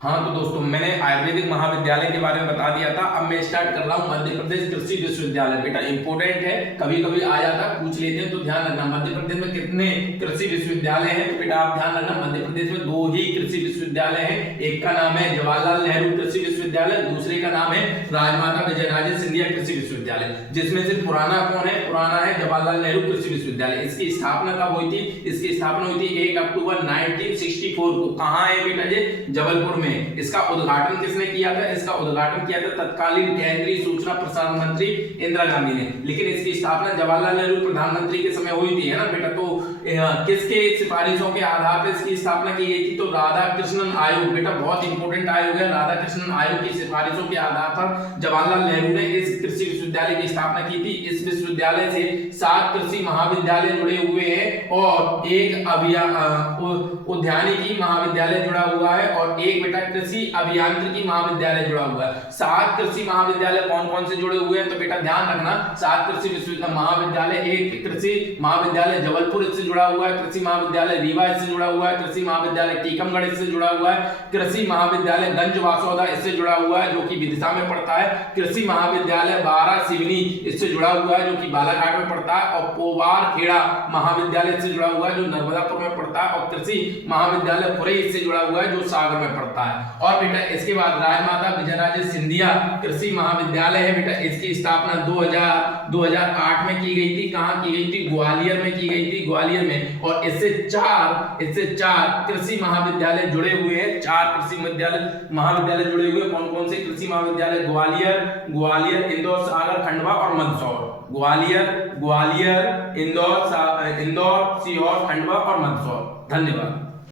हाँ तो दोस्तों, मैंने आयुर्वेदिक महाविद्यालय के बारे में बता दिया था। अब मैं स्टार्ट कर रहा हूँ मध्य प्रदेश कृषि विश्वविद्यालय। बेटा इंपोर्टेंट है, कभी कभी आ जाता, पूछ लेते हैं, तो ध्यान रखना। मध्य प्रदेश में कितने कृषि विश्वविद्यालय हैं? तो बेटा आप ध्यान रखना, मध्य प्रदेश में 2 ही कृषि विश्वविद्यालय हैं। एक का नाम है जवाहरलाल नेहरू कृषि विश्वविद्यालय, दूसरे का नाम है राजमाता विजयराजे सिंधिया कृषि विश्वविद्यालय। जिसमें से पुराना कौन है? पुराना है जवाहरलाल नेहरू कृषि विश्वविद्यालय। इसकी स्थापना कब हुई थी? इसकी स्थापना हुई थी 1 अक्टूबर 1964 को। कहाँ है बेटा? जी जबलपुर में। इसका उद्घाटन किसने किया था? इसका उद्घाटन किया था तत्कालीन केंद्रीय सूचना प्रसारण मंत्री इंदिरा गांधी ने। लेकिन इसकी स्थापना जवाहरलाल नेहरू प्रधानमंत्री के समय हुई थी, है ना बेटा? तो किसके सिफारिशों के आधार पर इसकी स्थापना की गई थी? तो राधा कृष्णन आयोग। बेटा बहुत इंपॉर्टेंट आयोग है, राधा कृष्णन आयोग की सिफारिशों के आधार पर जवाहरलाल नेहरू ने इस कृषि विश्वविद्यालय की स्थापना की थी। इस विश्वविद्यालय से 7 कृषि महाविद्यालय जुड़े हुए हैं और एक उद्यानिकी महाविद्यालय जुड़ा हुआ है और एक बेटा कृषि अभियांत्रिकी महाविद्यालय जुड़ा हुआ है। 7 कृषि महाविद्यालय कौन कौन से जुड़े हुए हैं? तो बेटा ध्यान रखना, 7 कृषि महाविद्यालय। एक कृषि महाविद्यालय जबलपुर इससे जुड़ा हुआ है, कृषि महाविद्यालय रीवा इससे जुड़ा हुआ है, कृषि महाविद्यालय टीकमगढ़ इससे जुड़ा हुआ है, कृषि महाविद्यालय गंज वासौदा इससे जुड़ा हुआ है जो कि विदिशा में पड़ता है, कृषि महाविद्यालय बारा सिवनी इससे जुड़ा हुआ है जो कि बालाघाट में पड़ता है, और पोवार खेड़ा महाविद्यालय इससे जुड़ा हुआ है जो नर्मदापुर में पड़ता है, और कृषि महाविद्यालय खुरई इससे जुड़ा हुआ है जो सागर में पड़ता है। और बेटा इसके बाद राजमाता विजयराजे सिंधिया कृषि महाविद्यालय है। बेटा इसकी स्थापना 2008 में की गई थी। कहां की गई थी? ग्वालियर में की गई थी, ग्वालियर में। और इससे चार कृषि महाविद्यालय जुड़े हुए हैं। 4 कृषि महाविद्यालय जुड़े हुए। कौन कौन से कृषि महाविद्यालय? ग्वालियर, इंदौर, सागर, खंडवा और मंदसौर। ग्वालियर, इंदौर, सीहोर, खंडवा और मंदसौर। धन्यवाद।